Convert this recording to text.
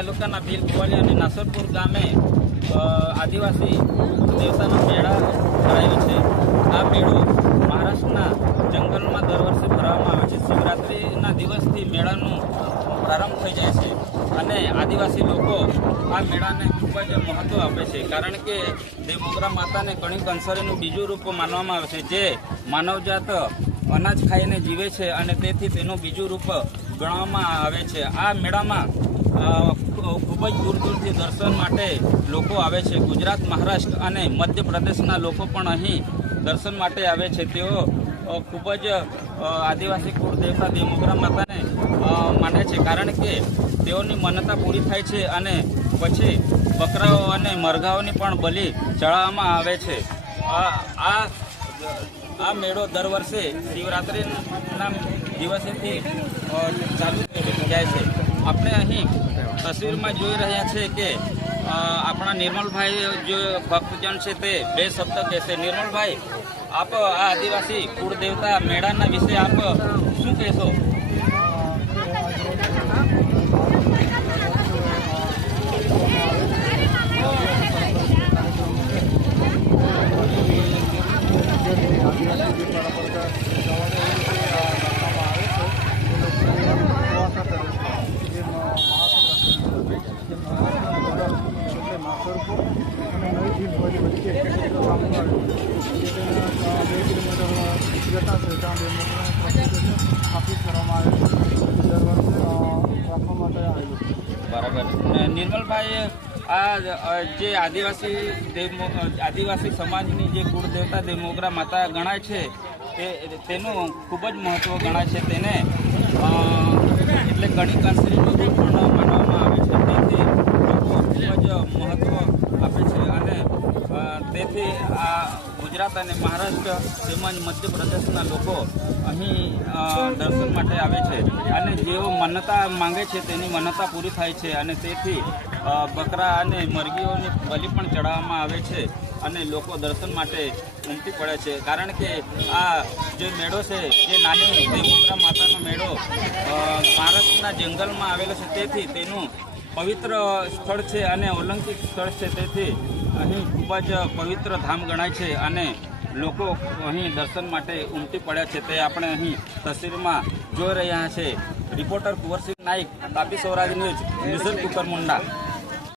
તાલુકાના ભીલ ભુવાલી અને નાસરપુર ગામે આદિવાસી દેવતાનો મેળા ભરાયો છે. આ મેળો મહારાષ્ટ્રના જંગલમાં દર વર્ષે ભરવામાં આવે છે. શિવરાત્રિના દિવસથી મેળાનું પ્રારંભ થઈ જાય છે અને આદિવાસી લોકો આ મેળાને ખૂબ જ મહત્વ આપે છે. કારણ કે દેવમોગરા માતાને કણી કંસરીનું બીજું રૂપ માનવામાં આવે છે, જે માનવજાત અનાજ ખાઈને જીવે છે અને તેથી તેનું બીજું રૂપ ગણવામાં આવે છે. આ મેળામાં ખૂબ જ દૂર દૂરથી દર્શન માટે લોકો આવે છે. ગુજરાત, મહારાષ્ટ્ર અને મધ્યપ્રદેશના લોકો પણ અહીં દર્શન માટે આવે છે. તેઓ ખૂબ જ આદિવાસી આદિવાસી કુળદેવતા દેવમોગરા માતાને માને છે. કારણ કે તેઓની માન્યતા પૂરી થાય છે અને પછી બકરાઓ અને મરઘાઓની પણ બલિ ચડાવવામાં આવે છે. આ આ મેળો દર વર્ષે શિવરાત્રિના દિવસેથી ચાલુ જાય છે. આપણે અહીં તસવીરમાં જોઈ રહ્યા છે કે અ, આપણા નિર્મલભાઈ જો ભક્તજન છે તે બે શબ્દ કહેશે. નિર્મલભાઈ આપ આ આદિવાસી કુળદેવતા મેળાના વિશે આપ શું કહેશો? બરાબર. ને નિર્મલભાઈ આ જે આદિવાસી દેવ આદિવાસી સમાજની જે કુળદેવતા દેવમોગરા માતા ગણાય છે, તે, તેનું ખૂબ જ મહત્વ ગણાય છે તેને. એટલે ગણી કાંસરીનું રૂપ પણ માનવામાં આવે છે તેથી ખૂબ જ મહત્વ આપે છે અને અ, તેથી આ ગુજરાત અને મહારાષ્ટ્ર તેમજ મધ્યપ્રદેશના લોકો અહીં દર્શન માટે આવે છે. અને જેઓ માન્યતા માંગે છે તેની માન્યતા પૂરી થાય છે અને તેથી બકરા અને મરઘીઓની બલિ પણ ચડાવવામાં આવે છે અને લોકો દર્શન માટે ઉમટી પડે છે. કારણ કે આ જે મેળો છે, જે નાની દેવમોગરા માતાનો મેળો મહારાષ્ટ્રના જંગલમાં આવેલો છે તેથી તેનું પવિત્ર સ્થળ છે અને ઓલંકિક સ્થળ છે. તેથી અહીં ખૂબ જ પવિત્ર ધામ ગણાય છે અને લોકો અહીં દર્શન માટે ઉમટી પડ્યા છે. તે આપણે અહીં તસવીરમાં જોઈ રહ્યા છે. Reporter Kunvarsinh Naik Tapi Swaraj news Nizar Kukarmunda